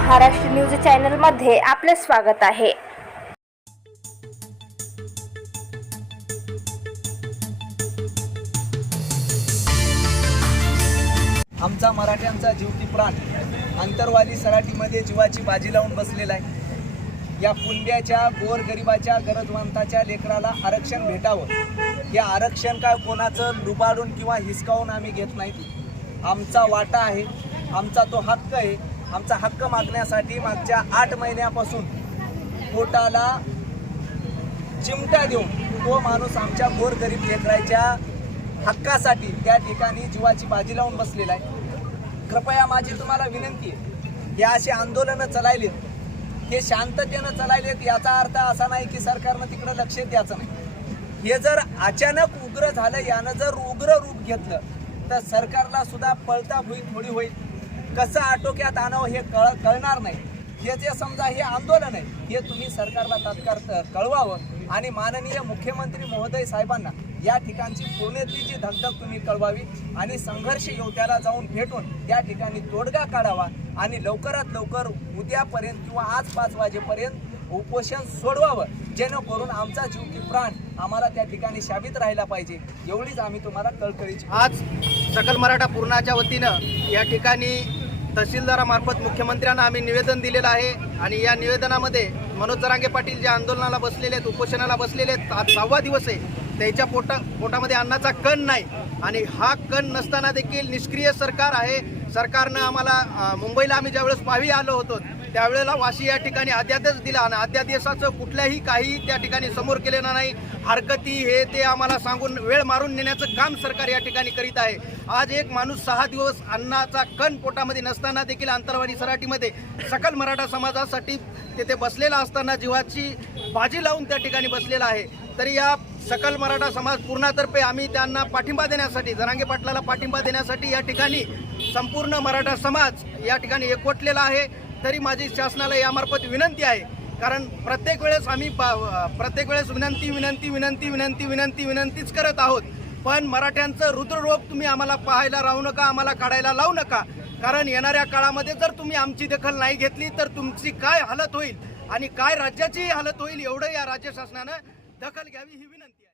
News चॅनलमध्ये आपले स्वागत आहे. आमचा मराठ्यांचा जीवती प्राण अंतरवाली सराठीमध्ये जीवाची बाजी लावून बसलेला आहे. या कुंड्याच्या गोरगरिबाच्या गरजवंताच्या लेकराला आरक्षण भेटावं. या आरक्षण काय कोणाचं लुबाडून किंवा हिसकावून आम्ही घेत नाही आमचा वाटा आहे आमचा तो हक्क आहे. आमचा हक्क मागण्यासाठी मागच्या आठ महिन्यापासून पोटाला चिमटा देऊन तो माणूस आमच्या गोरगरीब लेकराच्या हक्कासाठी त्या ठिकाणी जीवाची बाजी लावून बसलेला आहे. कृपया माझी तुम्हाला विनंती आहे हे असे आंदोलनं चलायलेत हे शांततेनं चलायलेत याचा अर्थ असा नाही की सरकारनं तिकडं लक्ष द्यायचं नाही. हे जर अचानक उग्र झालं यानं जर उग्र रूप घेतलं तर सरकारला सुद्धा पळता होईल थोडी होईल. कसं आटोक्यात आणावं हे कळ कळणार नाही. हे जे समजा हे आंदोलन आहे हे तुम्ही सरकारला तात्काळ कळवावं आणि माननीय मुख्यमंत्री महोदय साहेबांना या ठिकाणची पुण्यातली जी धगधग तुम्ही कळवावी आणि संघर्ष योद्ध्याला जाऊन भेटून त्या ठिकाणी तोडगा काढावा आणि लवकरात लवकर उद्यापर्यंत किंवा आज पाच वाजेपर्यंत उपोषण सोडवावं जेणेकरून आमचा जीव की प्राण आम्हाला त्या ठिकाणी शाबित राहिला पाहिजे. एवढीच आम्ही तुम्हाला कळकळीची आज सकल मराठा पूर्णाच्या वतीनं या ठिकाणी तहसीलदारामार्फत मुख्यमंत्र्यांना आम्ही निवेदन दिलेलं आहे. आणि या निवेदनामध्ये मनोज जरांगे पाटील जे आंदोलनाला बसलेले आहेत उपोषणाला बसलेले आहेत आज सहावा दिवस आहे. त्याच्या पोटा पोटामध्ये अन्नाचा कण नाही. आणि हा कण नसताना देखील निष्क्रिय सरकार आहे. सरकारनं आम्हाला मुंबईला आम्ही ज्यावेळेस पाहावी आलो होतो त्यावेळेला वाशी या ठिकाणी अध्यादेश दिला आणि अध्यादेशाचं कुठल्याही काही त्या ठिकाणी समोर केलेलं नाही. हरकती हे ते आम्हाला सांगून वेळ मारून नेण्याचं काम सरकार या ठिकाणी करीत आहे. आज एक माणूस सहा दिवस अन्नाचा कण पोटामध्ये नसताना देखील आंतरवाडी सराटीमध्ये सकल मराठा समाजासाठी तेथे बसलेला असताना जीवाची बाजी लावून त्या ठिकाणी बसलेला आहे. तरी या सकल मराठा समाज पूर्णातर्फे आम्ही त्यांना पाठिंबा देण्यासाठी जरांगे पाटलाला पाठिंबा देण्यासाठी या ठिकाणी संपूर्ण मराठा समाज या ठिकाणी एकवटलेला आहे. तरी माझी शासनाला यामार्फत विनंती आहे. कारण प्रत्येक वेळेस आम्ही पा- प्रत्येक वेळेस विनंती विनंती विनंती विनंती विनंती विनंतीच करत आहोत. पण मराठ्यांचं रुद्ररोप तुम्ही आम्हाला पाहायला राहू नका आम्हाला काढायला लावू नका. कारण येणाऱ्या काळामध्ये जर तुम्ही आमची दखल नाही घेतली तर तुमची काय हालत होईल आणि काय राज्याचीही हालत होईल एवढं या राज्य शासनानं दखल घ्यावी ही विनंती आहे.